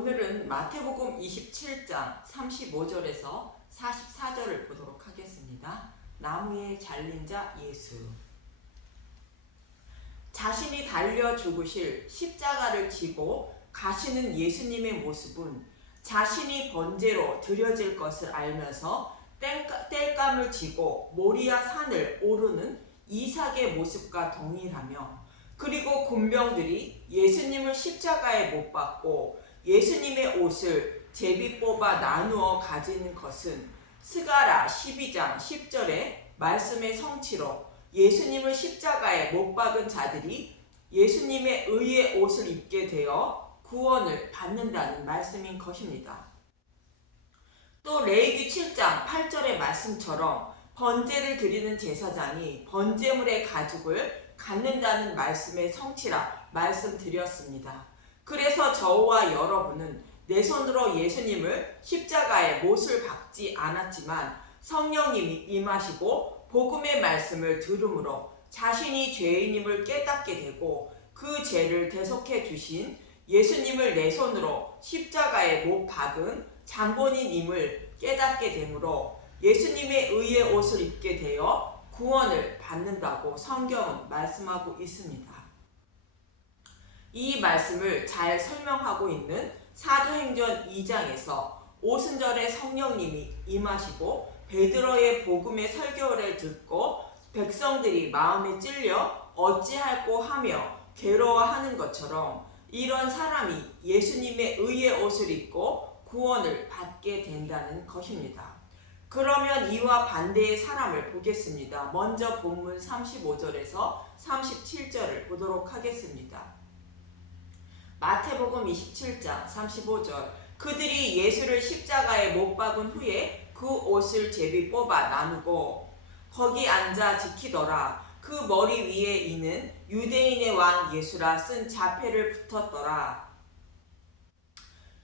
오늘은 마태복음 27장 35절에서 44절을 보도록 하겠습니다. 나무에 잘린 자 예수. 자신이 달려 죽으실 십자가를 지고 가시는 예수님의 모습은 자신이 번제로 드려질 것을 알면서 뗄감을 지고 모리아 산을 오르는 이삭의 모습과 동일하며 그리고 군병들이 예수님을 십자가에 못 박고 예수님의 옷을 제비 뽑아 나누어 가지는 것은 스가라 12장 10절의 말씀의 성취로 예수님을 십자가에 못 박은 자들이 예수님의 의의 옷을 입게 되어 구원을 받는다는 말씀인 것입니다. 또 레이기 7장 8절의 말씀처럼 번제를 드리는 제사장이 번제물의 가죽을 갖는다는 말씀의 성취라 말씀드렸습니다. 그래서 저와 여러분은 내 손으로 예수님을 십자가에 못을 박지 않았지만 성령님이 임하시고 복음의 말씀을 들음으로 자신이 죄인임을 깨닫게 되고 그 죄를 대속해 주신 예수님을 내 손으로 십자가에 못 박은 장본인임을 깨닫게 되므로 예수님의 의의 옷을 입게 되어 구원을 받는다고 성경은 말씀하고 있습니다. 이 말씀을 잘 설명하고 있는 사도행전 2장에서 오순절에 성령님이 임하시고 베드로의 복음의 설교를 듣고 백성들이 마음에 찔려 어찌할꼬 하며 괴로워하는 것처럼 이런 사람이 예수님의 의의 옷을 입고 구원을 받게 된다는 것입니다. 그러면 이와 반대의 사람을 보겠습니다. 먼저 본문 35절에서 37절을 보도록 하겠습니다. 마태복음 27장 35절. 그들이 예수를 십자가에 못 박은 후에 그 옷을 제비 뽑아 나누고 거기 앉아 지키더라. 그 머리 위에 이는 유대인의 왕 예수라 쓴 자패를 붙었더라.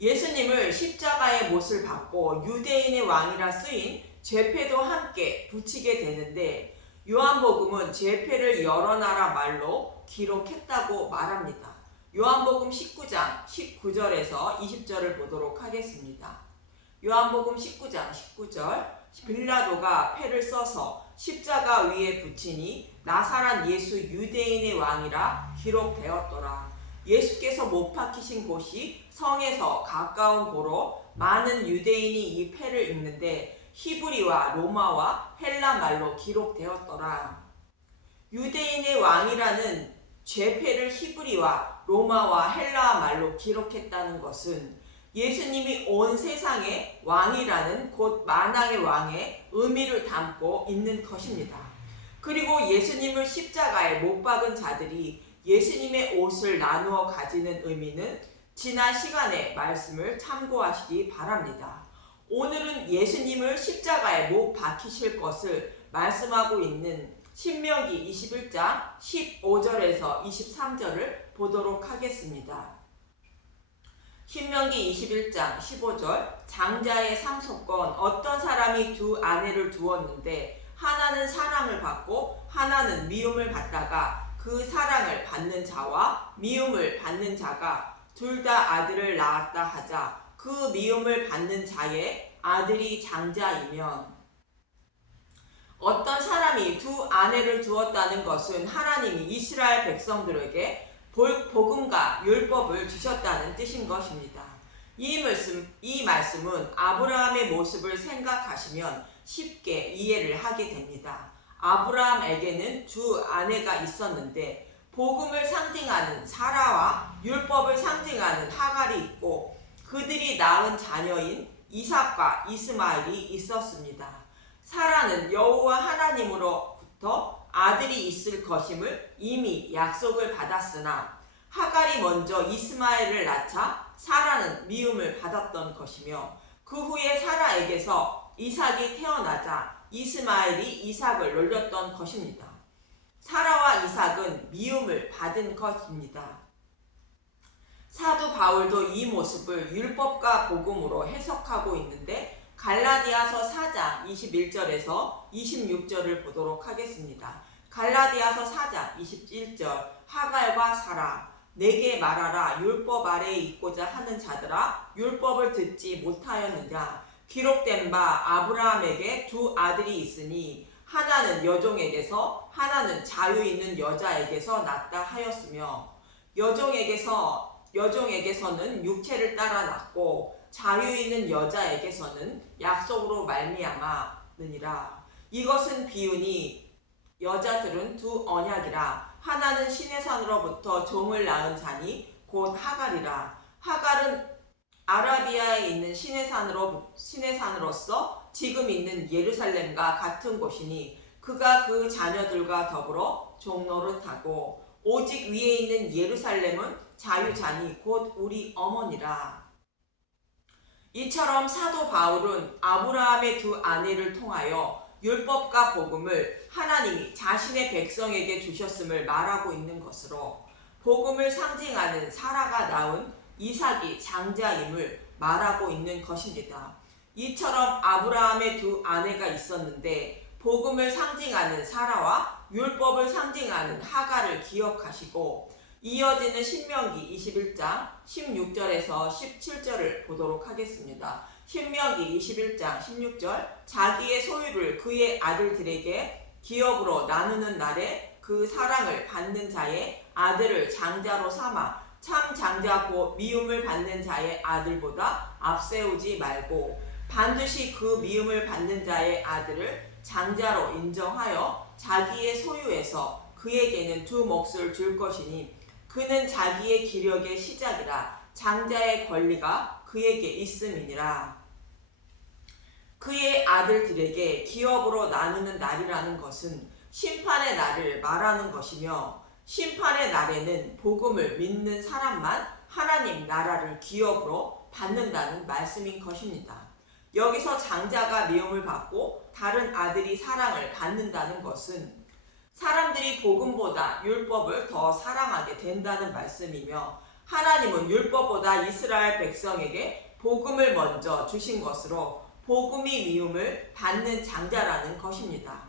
예수님을 십자가의 못을 받고 유대인의 왕이라 쓰인 죄패도 함께 붙이게 되는데 요한복음은 죄패를 여러 나라 말로 기록했다고 말합니다. 요한복음 19장 19절에서 20절을 보도록 하겠습니다. 요한복음 19장 19절 빌라도가 패를 써서 십자가 위에 붙이니 나사란 예수 유대인의 왕이라 기록되었더라. 예수께서 못 박히신 곳이 성에서 가까운 고로 많은 유대인이 이 패를 읽는데 히브리와 로마와 헬라 말로 기록되었더라. 유대인의 왕이라는 죄패를 히브리와 로마와 헬라 말로 기록했다는 것은 예수님이 온 세상의 왕이라는 곧 만왕의 왕의 의미를 담고 있는 것입니다. 그리고 예수님을 십자가에 못 박은 자들이 예수님의 옷을 나누어 가지는 의미는 지난 시간의 말씀을 참고하시기 바랍니다. 오늘은 예수님을 십자가에 못 박히실 것을 말씀하고 있는 신명기 21장 15절에서 23절을 보도록 하겠습니다. 신명기 21장 15절 장자의 상속권 어떤 사람이 두 아내를 두었는데 하나는 사랑을 받고 하나는 미움을 받다가 그 사랑을 받는 자와 미움을 받는 자가 둘 다 아들을 낳았다 하자 그 미움을 받는 자의 아들이 장자이면 어떤 사람이 두 아내를 두었다는 것은 하나님이 이스라엘 백성들에게 볼- 복음과 율법을 주셨다는 뜻인 것입니다. 이 말씀 이 말씀은 아브라함의 모습을 생각하시면 쉽게 이해를 하게 됩니다. 아브라함에게는 두 아내가 있었는데 복음을 상징하는 사라와 율법을 상징하는 하갈이 있고 그들이 낳은 자녀인 이삭과 이스마엘이 있었습니다. 사라는 여호와 하나님으로부터 아들이 있을 것임을 이미 약속을 받았으나 하갈이 먼저 이스마엘을 낳자 사라는 미움을 받았던 것이며 그 후에 사라에게서 이삭이 태어나자 이스마엘이 이삭을 놀렸던 것입니다. 사라와 이삭은 미움을 받은 것입니다. 사도 바울도 이 모습을 율법과 복음으로 해석하고 있는데 갈라디아서 4장 21절에서 26절을 보도록 하겠습니다. 갈라디아서 4장 21절 하갈과 사라 내게 말하라 율법 아래에 있고자 하는 자들아 율법을 듣지 못하였느냐 기록된 바 아브라함에게 두 아들이 있으니 하나는 여종에게서 하나는 자유 있는 여자에게서 낳다 하였으며 여종에게서 여종에게서는 육체를 따라 낳고 자유 있는 여자에게서는 약속으로 말미암아느니라. 이것은 비유니 여자들은 두 언약이라. 하나는 신의 산으로부터 종을 낳은 자니 곧 하갈이라. 하갈은 아라비아에 있는 신의 산으로 신의 산으로서 지금 있는 예루살렘과 같은 곳이니 그가 그 자녀들과 더불어 종노릇하고 오직 위에 있는 예루살렘은 자유자니 곧 우리 어머니라. 이처럼 사도 바울은 아브라함의 두 아내를 통하여 율법과 복음을 하나님이 자신의 백성에게 주셨음을 말하고 있는 것으로 복음을 상징하는 사라가 낳은 이삭이 장자임을 말하고 있는 것입니다. 이처럼 아브라함의 두 아내가 있었는데 복음을 상징하는 사라와 율법을 상징하는 하가를 기억하시고 이어지는 신명기 21장 16절에서 17절을 보도록 하겠습니다. 신명기 21장 16절 자기의 소유를 그의 아들들에게 기업으로 나누는 날에 그 사랑을 받는 자의 아들을 장자로 삼아 참 장자고 미움을 받는 자의 아들보다 앞세우지 말고 반드시 그 미움을 받는 자의 아들을 장자로 인정하여 자기의 소유에서 그에게는 두 몫을 줄 것이니 그는 자기의 기력의 시작이라 장자의 권리가 그에게 있음이니라. 그의 아들들에게 기업으로 나누는 날이라는 것은 심판의 날을 말하는 것이며 심판의 날에는 복음을 믿는 사람만 하나님 나라를 기업으로 받는다는 말씀인 것입니다. 여기서 장자가 미움을 받고 다른 아들이 사랑을 받는다는 것은 사람들이 복음보다 율법을 더 사랑하게 된다는 말씀이며 하나님은 율법보다 이스라엘 백성에게 복음을 먼저 주신 것으로 복음이 미움을 받는 장자라는 것입니다.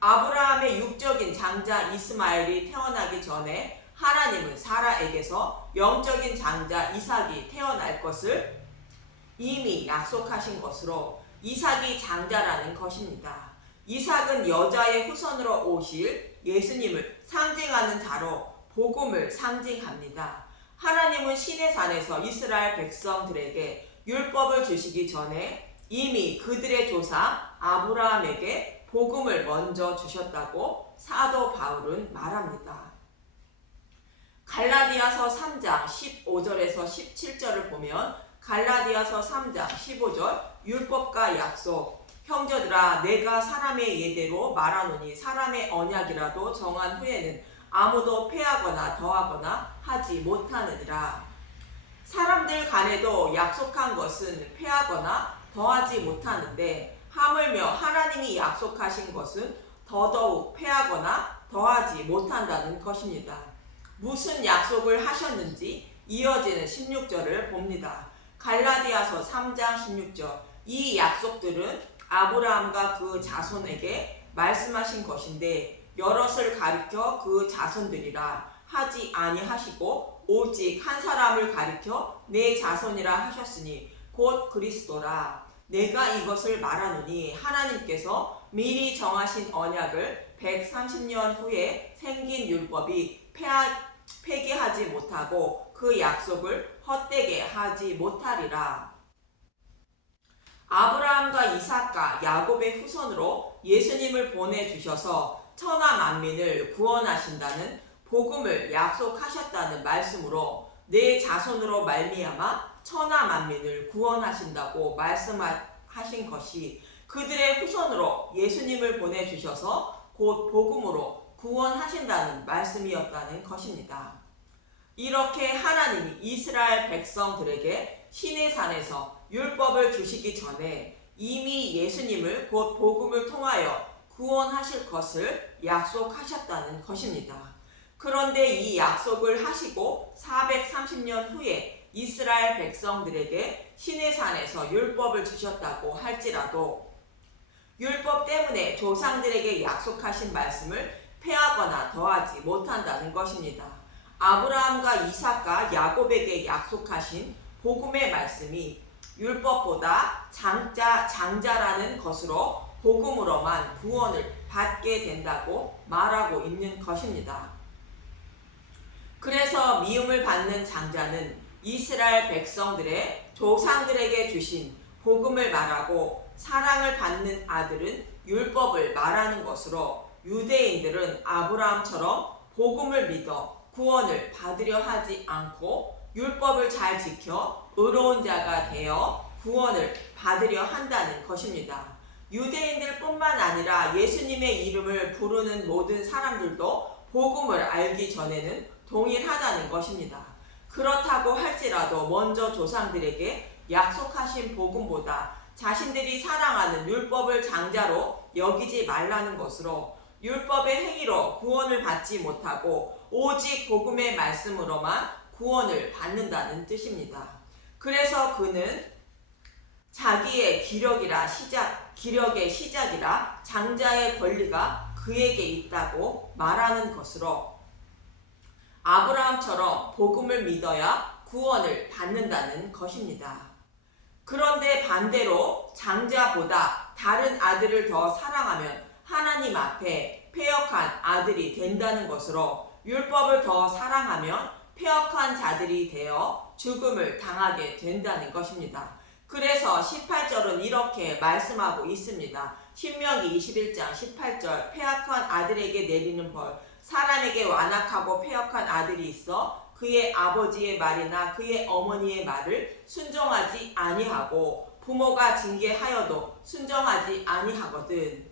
아브라함의 육적인 장자 이스마엘이 태어나기 전에 하나님은 사라에게서 영적인 장자 이삭이 태어날 것을 이미 약속하신 것으로 이삭이 장자라는 것입니다. 이삭은 여자의 후손으로 오실 예수님을 상징하는 자로 복음을 상징합니다. 하나님은 신의 산에서 이스라엘 백성들에게 율법을 주시기 전에 이미 그들의 조상 아브라함에게 복음을 먼저 주셨다고 사도 바울은 말합니다. 갈라디아서 3장 15절에서 17절을 보면 갈라디아서 3장 15절 율법과 약속 형제들아 내가 사람의 예대로 말하노니 사람의 언약이라도 정한 후에는 아무도 패하거나 더하거나 하지 못하느니라 사람들 간에도 약속한 것은 패하거나 더하지 못하는데 하물며 하나님이 약속하신 것은 더더욱 패하거나 더하지 못한다는 것입니다. 무슨 약속을 하셨는지 이어지는 16절을 봅니다. 갈라디아서 3장 16절 이 약속들은 아브라함과 그 자손에게 말씀하신 것인데 여럿을 가리켜 그 자손들이라 하지 아니하시고 오직 한 사람을 가리켜 내 자손이라 하셨으니 곧 그리스도라 내가 이것을 말하노니 하나님께서 미리 정하신 언약을 130년 후에 생긴 율법이 폐하, 폐기하지 못하고 그 약속을 헛되게 하지 못하리라. 아브라함과 이삭과 야곱의 후손으로 예수님을 보내주셔서 천하 만민을 구원하신다는 복음을 약속하셨다는 말씀으로 내 자손으로 말미암아 천하 만민을 구원하신다고 말씀하신 것이 그들의 후손으로 예수님을 보내주셔서 곧 복음으로 구원하신다는 말씀이었다는 것입니다. 이렇게 하나님이 이스라엘 백성들에게 신의 산에서 율법을 주시기 전에 이미 예수님을 곧 복음을 통하여 구원하실 것을 약속하셨다는 것입니다. 그런데 이 약속을 하시고 430년 후에 이스라엘 백성들에게 신의 산에서 율법을 주셨다고 할지라도 율법 때문에 조상들에게 약속하신 말씀을 폐하거나 더하지 못한다는 것입니다. 아브라함과 이삭과 야곱에게 약속하신 복음의 말씀이 율법보다 장자 장자라는 것으로 복음으로만 구원을 받게 된다고 말하고 있는 것입니다. 그래서 미움을 받는 장자는 이스라엘 백성들의 조상들에게 주신 복음을 말하고 사랑을 받는 아들은 율법을 말하는 것으로 유대인들은 아브라함처럼 복음을 믿어 구원을 받으려 하지 않고 율법을 잘 지켜 의로운 자가 되어 구원을 받으려 한다는 것입니다. 유대인들뿐만 아니라 예수님의 이름을 부르는 모든 사람들도 복음을 알기 전에는 동일하다는 것입니다. 그렇다고 할지라도 먼저 조상들에게 약속하신 복음보다 자신들이 사랑하는 율법을 장자로 여기지 말라는 것으로 율법의 행위로 구원을 받지 못하고 오직 복음의 말씀으로만 구원을 받는다는 뜻입니다. 그래서 그는 자기의 기력이라 시작, 기력의 시작이라 장자의 권리가 그에게 있다고 말하는 것으로 아브라함처럼 복음을 믿어야 구원을 받는다는 것입니다. 그런데 반대로 장자보다 다른 아들을 더 사랑하면 하나님 앞에 폐역한 아들이 된다는 것으로 율법을 더 사랑하면 폐역한 자들이 되어 죽음을 당하게 된다는 것입니다. 그래서 18절은 이렇게 말씀하고 있습니다. 신명기 21장 18절 폐역한 아들에게 내리는 벌 사람에게 완악하고 폐역한 아들이 있어 그의 아버지의 말이나 그의 어머니의 말을 순종하지 아니하고 부모가 징계하여도 순종하지 아니하거든.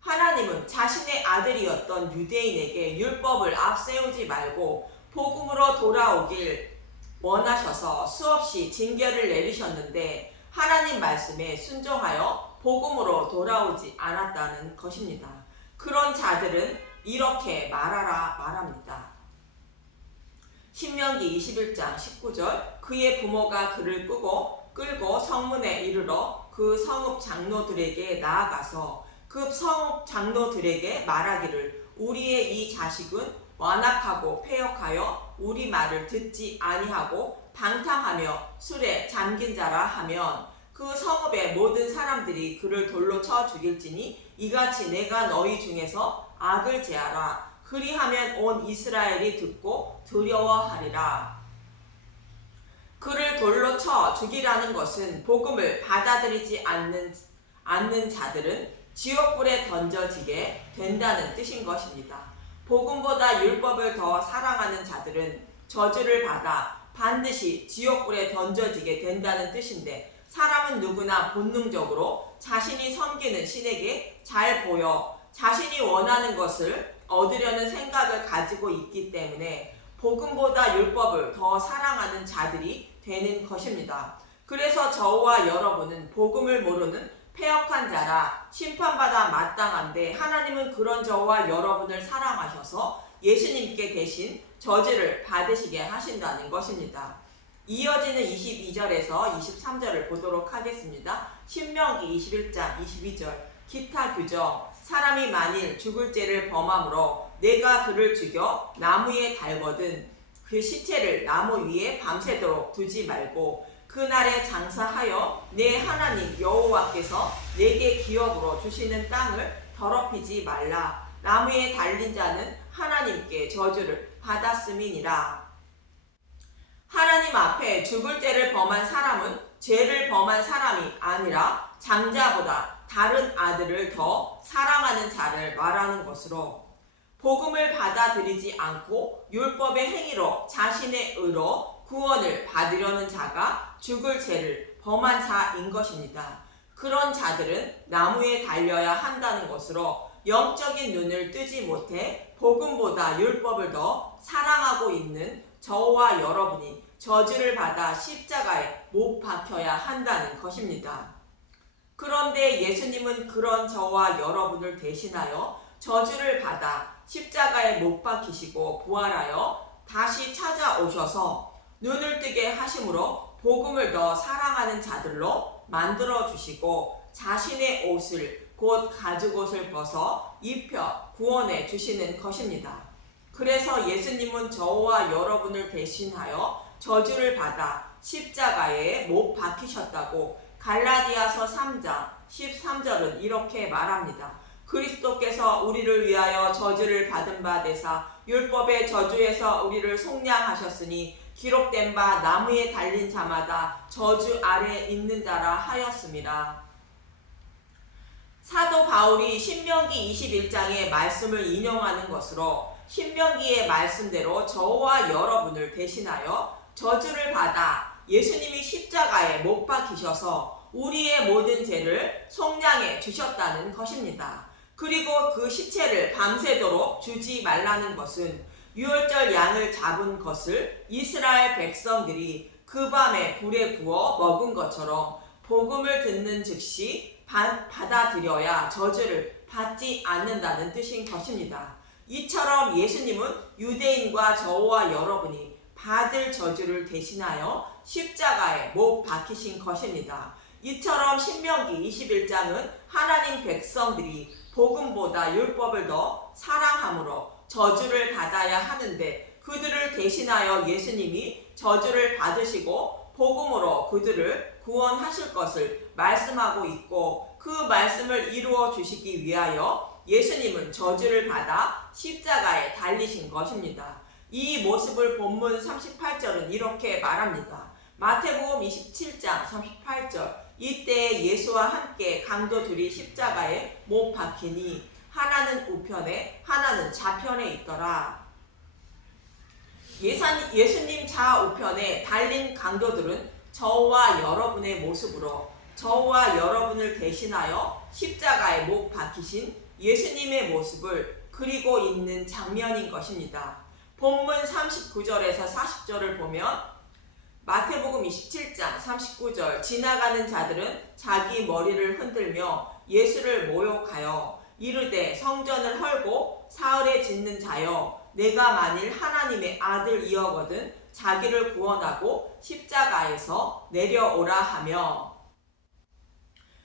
하나님은 자신의 아들이었던 유대인에게 율법을 앞세우지 말고 복음으로 돌아오길 원하셔서 수없이 징계를 내리셨는데 하나님 말씀에 순종하여 복음으로 돌아오지 않았다는 것입니다. 그런 자들은 이렇게 말하라 말합니다. 신명기 21장 19절 그의 부모가 그를 끄고 끌고 성문에 이르러 그 성읍 장로들에게 나아가서 그 성읍 장로들에게 말하기를 우리의 이 자식은 완악하고 폐역하여 우리 말을 듣지 아니하고 방탕하며 술에 잠긴 자라 하면 그 성읍의 모든 사람들이 그를 돌로 쳐 죽일지니 이같이 내가 너희 중에서 악을 제하라 그리하면 온 이스라엘이 듣고 두려워하리라 그를 돌로 쳐 죽이라는 것은 복음을 받아들이지 않는 않는 자들은 지옥불에 던져지게 된다는 뜻인 것입니다. 복음보다 율법을 더 사랑하는 자들은 저주를 받아 반드시 지옥불에 던져지게 된다는 뜻인데 사람은 누구나 본능적으로 자신이 섬기는 신에게 잘 보여 자신이 원하는 것을 얻으려는 생각을 가지고 있기 때문에 복음보다 율법을 더 사랑하는 자들이 되는 것입니다. 그래서 저와 여러분은 복음을 모르는 폐역한 자라 심판받아 마땅한데 하나님은 그런 저와 여러분을 사랑하셔서 예수님께 대신 저주를 받으시게 하신다는 것입니다. 이어지는 22절에서 23절을 보도록 하겠습니다. 신명기 21장 22절 기타 규정 사람이 만일 죽을 죄를 범함으로 내가 그를 죽여 나무에 달거든 그 시체를 나무 위에 밤새도록 두지 말고 그날에 장사하여 내 하나님 여호와께서 내게 기업으로 주시는 땅을 더럽히지 말라. 나무에 달린 자는 하나님께 저주를 받았음이니라. 하나님 앞에 죽을 죄를 범한 사람은 죄를 범한 사람이 아니라 장자보다 다른 아들을 더 사랑하는 자를 말하는 것으로 복음을 받아들이지 않고 율법의 행위로 자신의 의로 구원을 받으려는 자가 죽을 죄를 범한 자인 것입니다. 그런 자들은 나무에 달려야 한다는 것으로 영적인 눈을 뜨지 못해 복음보다 율법을 더 사랑하고 있는 저와 여러분이 저주를 받아 십자가에 못 박혀야 한다는 것입니다. 그런데 예수님은 그런 저와 여러분을 대신하여 저주를 받아 십자가에 못 박히시고 부활하여 다시 찾아오셔서 눈을 뜨게 하심으로 복음을 더 사랑하는 자들로 만들어 주시고 자신의 옷을 곧 가죽 옷을 벗어 입혀 구원해 주시는 것입니다. 그래서 예수님은 저와 여러분을 대신하여 저주를 받아 십자가에 못 박히셨다고 갈라디아서 3장 13절은 이렇게 말합니다. 그리스도께서 우리를 위하여 저주를 받은 바 되사 율법의 저주에서 우리를 속량하셨으니 기록된 바 나무에 달린 자마다 저주 아래 있는 자라 하였습니다. 사도 바울이 신명기 21장의 말씀을 인용하는 것으로 신명기의 말씀대로 저와 여러분을 대신하여 저주를 받아 예수님이 십자가에 못 박히셔서 우리의 모든 죄를 속량해 주셨다는 것입니다. 그리고 그 시체를 밤새도록 주지 말라는 것은 유월절 양을 잡은 것을 이스라엘 백성들이 그 밤에 불에 구워 먹은 것처럼 복음을 듣는 즉시 바- 받아들여야 저주를 받지 않는다는 뜻인 것입니다. 이처럼 예수님은 유대인과 저와 여러분이 받을 저주를 대신하여 십자가에 못 박히신 것입니다. 이처럼 신명기 21장은 하나님 백성들이 복음보다 율법을 더 사랑함으로 저주를 받아야 하는데 그들을 대신하여 예수님이 저주를 받으시고 복음으로 그들을 구원하실 것을 말씀하고 있고 그 말씀을 이루어 주시기 위하여 예수님은 저주를 받아 십자가에 달리신 것입니다. 이 모습을 본문 38절은 이렇게 말합니다. 마태복음 27장 38절 이때 예수와 함께 강도 둘이 십자가에 못 박히니 하나는 우편에 하나는 좌편에 있더라. 예수님 좌우편에 달린 강도들은 저와 여러분의 모습으로 저와 여러분을 대신하여 십자가에 못 박히신 예수님의 모습을 그리고 있는 장면인 것입니다. 본문 39절에서 40절을 보면 마태복음 27장 39절 지나가는 자들은 자기 머리를 흔들며 예수를 모욕하여 이르되 성전을 헐고 사흘에 짓는 자여 내가 만일 하나님의 아들이어거든 자기를 구원하고 십자가에서 내려오라 하며.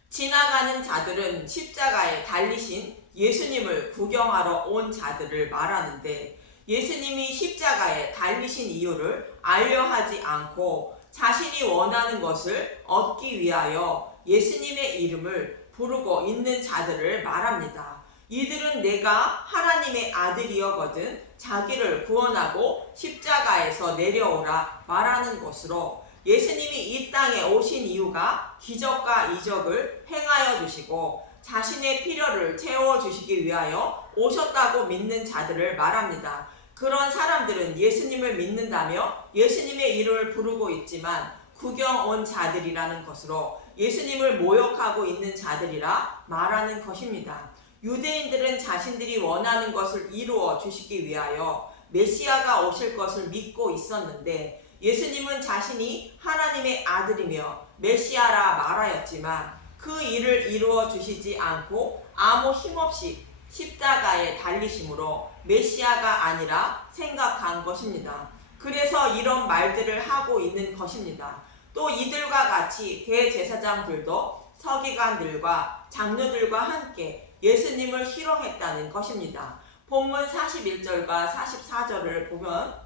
지나가는 자들은 십자가에 달리신 예수님을 구경하러 온 자들을 말하는데 예수님이 십자가에 달리신 이유를 알려하지 않고 자신이 원하는 것을 얻기 위하여 예수님의 이름을 부르고 있는 자들을 말합니다. 이들은 내가 하나님의 아들이어거든 자기를 구원하고 십자가에서 내려오라 말하는 것으로 예수님이 이 땅에 오신 이유가 기적과 이적을 행하여 주시고 자신의 필요를 채워 주시기 위하여 오셨다고 믿는 자들을 말합니다. 그런 사람들은 예수님을 믿는다며 예수님의 이름을 부르고 있지만 구경 온 자들이라는 것으로 예수님을 모욕하고 있는 자들이라 말하는 것입니다. 유대인들은 자신들이 원하는 것을 이루어 주시기 위하여 메시아가 오실 것을 믿고 있었는데 예수님은 자신이 하나님의 아들이며 메시아라 말하였지만 그 일을 이루어 주시지 않고 아무 힘없이 십자가에 달리심으로 메시아가 아니라 생각한 것입니다. 그래서 이런 말들을 하고 있는 것입니다. 또 이들과 같이 대제사장들도 서기관들과 장로들과 함께 예수님을 희롱했다는 것입니다. 본문 41절과 44절을 보면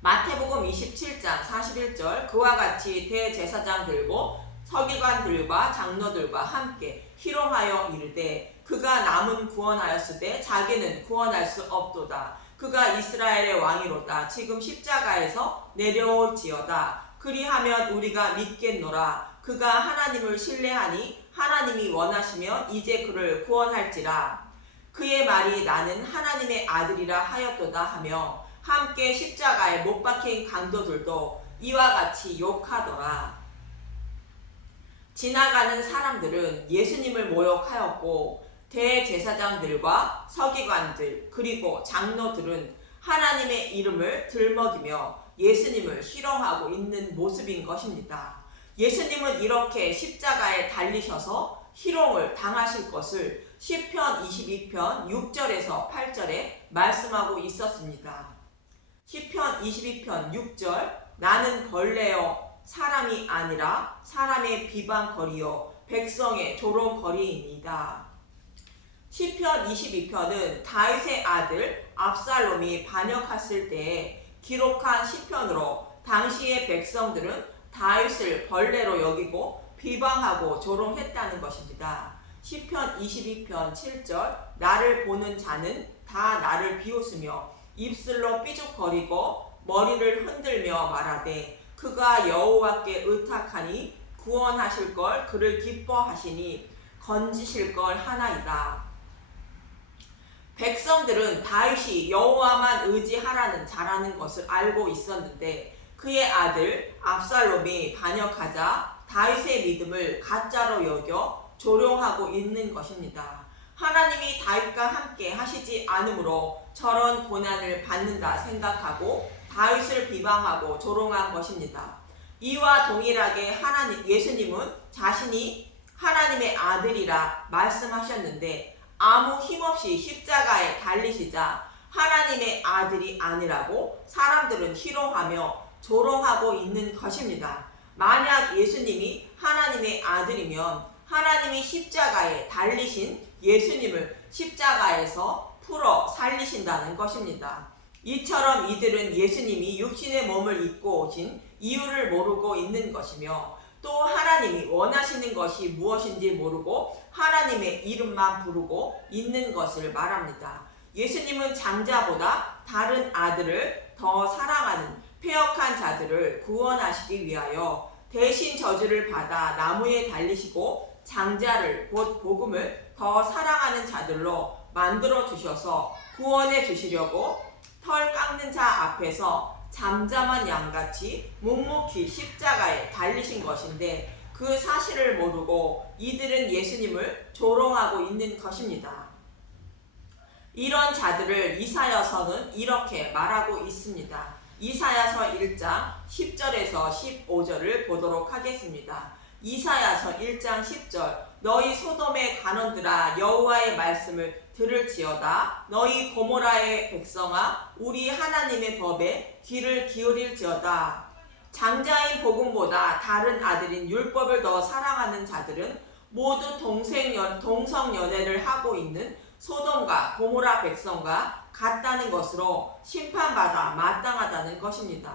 마태복음 27장 41절 그와 같이 대제사장들고 서기관들과 장로들과 함께 희롱하여 이르되 그가 남은 구원하였으되 자기는 구원할 수 없도다. 그가 이스라엘의 왕이로다. 지금 십자가에서 내려올지어다 그리하면 우리가 믿겠노라 그가 하나님을 신뢰하니 하나님이 원하시면 이제 그를 구원할지라 그의 말이 나는 하나님의 아들이라 하였도다 하며 함께 십자가에 못 박힌 강도들도 이와 같이 욕하더라. 지나가는 사람들은 예수님을 모욕하였고 대제사장들과 서기관들 그리고 장로들은 하나님의 이름을 들먹이며 예수님을 희롱하고 있는 모습인 것입니다. 예수님은 이렇게 십자가에 달리셔서 희롱을 당하실 것을 시편 22편 6절에서 8절에 말씀하고 있었습니다. 시편 22편 6절 나는 벌레요 사람이 아니라 사람의 비방거리요 백성의 조롱거리입니다. 시편 22편은 다윗의 아들 압살롬이 반역했을 때에 기록한 시편으로 당시의 백성들은 다윗을 벌레로 여기고 비방하고 조롱했다는 것입니다. 시편 22편 7절 나를 보는 자는 다 나를 비웃으며 입술로 삐죽거리고 머리를 흔들며 말하되 그가 여호와께 의탁하니 구원하실 걸 그를 기뻐하시니 건지실 걸 하나이다. 백성들은 다윗이 여호와만 의지하라는 잘하는 것을 알고 있었는데 그의 아들 압살롬이 반역하자 다윗의 믿음을 가짜로 여겨 조롱하고 있는 것입니다. 하나님이 다윗과 함께 하시지 않으므로 저런 고난을 받는다 생각하고 다윗을 비방하고 조롱한 것입니다. 이와 동일하게 하나님 예수님은 자신이 하나님의 아들이라 말씀하셨는데 아무 힘없이 십자가에 달리시자 하나님의 아들이 아니라고 사람들은 희롱하며 조롱하고 있는 것입니다. 만약 예수님이 하나님의 아들이면 하나님이 십자가에 달리신 예수님을 십자가에서 풀어 살리신다는 것입니다. 이처럼 이들은 예수님이 육신의 몸을 입고 오신 이유를 모르고 있는 것이며 또 하나님이 원하시는 것이 무엇인지 모르고 하나님의 이름만 부르고 있는 것을 말합니다. 예수님은 장자보다 다른 아들을 더 사랑하는 폐역한 자들을 구원하시기 위하여 대신 저주를 받아 나무에 달리시고 장자를 곧 복음을 더 사랑하는 자들로 만들어 주셔서 구원해 주시려고 털 깎는 자 앞에서 잠잠한 양같이 묵묵히 십자가에 달리신 것인데 그 사실을 모르고 이들은 예수님을 조롱하고 있는 것입니다. 이런 자들을 이사야서는 이렇게 말하고 있습니다. 이사야서 1장 10절에서 15절을 보도록 하겠습니다. 이사야서 1장 10절 너희 소돔의 간원들아 여호와의 말씀을 들을지어다 너희 고모라의 백성아 우리 하나님의 법에 귀를 기울일지어다 장자인 복음보다 다른 아들인 율법을 더 사랑하는 자들은 모두 동생 연 동성 연애를 하고 있는 소돔과 고모라 백성과 같다는 것으로 심판받아 마땅하다는 것입니다.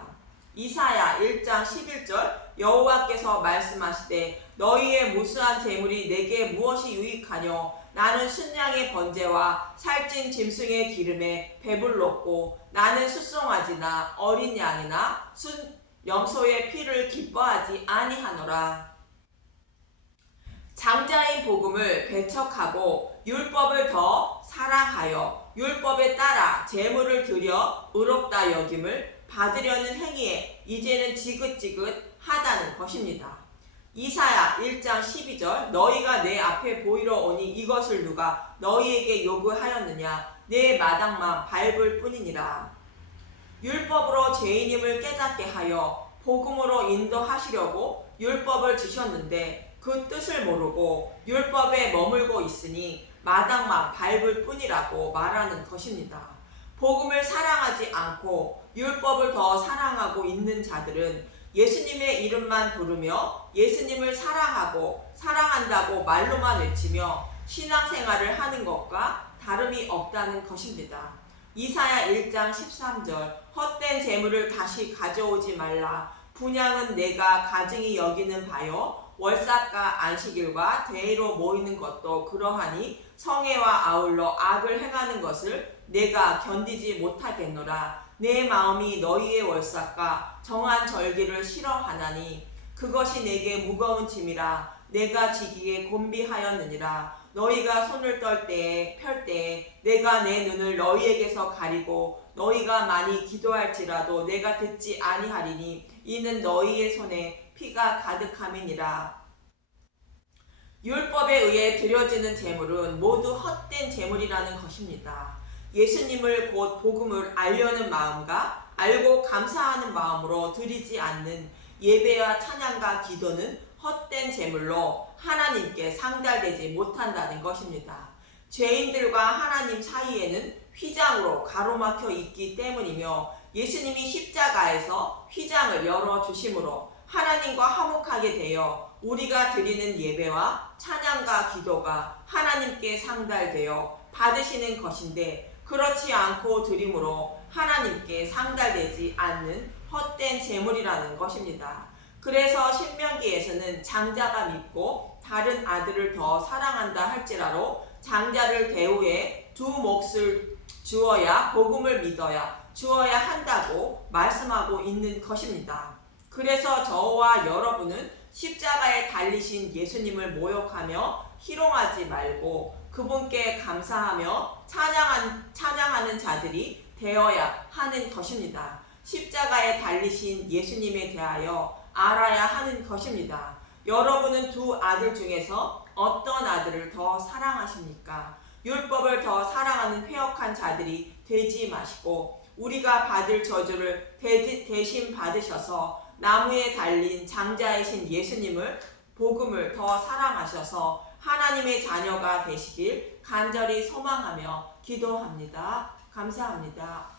이사야 1장 11절 여호와께서 말씀하시되 너희의 무수한 재물이 내게 무엇이 유익하뇨? 나는 순양의 번제와 살찐 짐승의 기름에 배불렀고 나는 숫송아지나 어린 양이나 순 염소의 피를 기뻐하지 아니하노라. 장자의 복음을 배척하고 율법을 더 사랑하여 율법에 따라 재물을 드려 의롭다 여김을 받으려는 행위에 이제는 지긋지긋 하다는 것입니다. 이사야 1장 12절 너희가 내 앞에 보이러 오니 이것을 누가 너희에게 요구하였느냐 내 마당만 밟을 뿐이니라. 율법으로 죄인임을 깨닫게 하여 복음으로 인도하시려고 율법을 주셨는데 그 뜻을 모르고 율법에 머물고 있으니 마당만 밟을 뿐이라고 말하는 것입니다. 복음을 사랑하지 않고 율법을 더 사랑하고 있는 자들은 예수님의 이름만 부르며 예수님을 사랑하고 사랑한다고 말로만 외치며 신앙생활을 하는 것과 다름이 없다는 것입니다. 이사야 1장 13절 헛된 재물을 다시 가져오지 말라. 분양은 내가 가증히 여기는 바요. 월삭과 안식일과 대회로 모이는 것도 그러하니 성애와 아울러 악을 행하는 것을 내가 견디지 못하겠노라 내 마음이 너희의 월삭과 정한 절기를 싫어하나니 그것이 내게 무거운 짐이라 내가 지기에 곤비하였느니라 너희가 손을 떨 때에 펼 때에 내가 내 눈을 너희에게서 가리고 너희가 많이 기도할지라도 내가 듣지 아니하리니 이는 너희의 손에 피가 가득함이니라 율법에 의해 드려지는 제물은 모두 헛된 제물이라는 것입니다. 예수님을 곧 복음을 알려는 마음과 알고 감사하는 마음으로 드리지 않는 예배와 찬양과 기도는 헛된 제물로 하나님께 상달되지 못한다는 것입니다. 죄인들과 하나님 사이에는 휘장으로 가로막혀 있기 때문이며 예수님이 십자가에서 휘장을 열어 주심으로 하나님과 화목하게 되어 우리가 드리는 예배와 찬양과 기도가 하나님께 상달되어 받으시는 것인데 그렇지 않고 드림으로 하나님께 상달되지 않는 헛된 재물이라는 것입니다. 그래서 신명기에서는 장자가 믿고 다른 아들을 더 사랑한다 할지라도 장자를 대우해 두 몫을 주어야 복음을 믿어야 주어야 한다고 말씀하고 있는 것입니다. 그래서 저와 여러분은 십자가에 달리신 예수님을 모욕하며 희롱하지 말고 그분께 감사하며 찬양한, 찬양하는 자들이 되어야 하는 것입니다. 십자가에 달리신 예수님에 대하여 알아야 하는 것입니다. 여러분은 두 아들 중에서 어떤 아들을 더 사랑하십니까? 율법을 더 사랑하는 회역한 자들이 되지 마시고 우리가 받을 저주를 대- 대신 받으셔서 나무에 달린 장자이신 예수님을 복음을 더 사랑하셔서 하나님의 자녀가 되시길 간절히 소망하며 기도합니다. 감사합니다.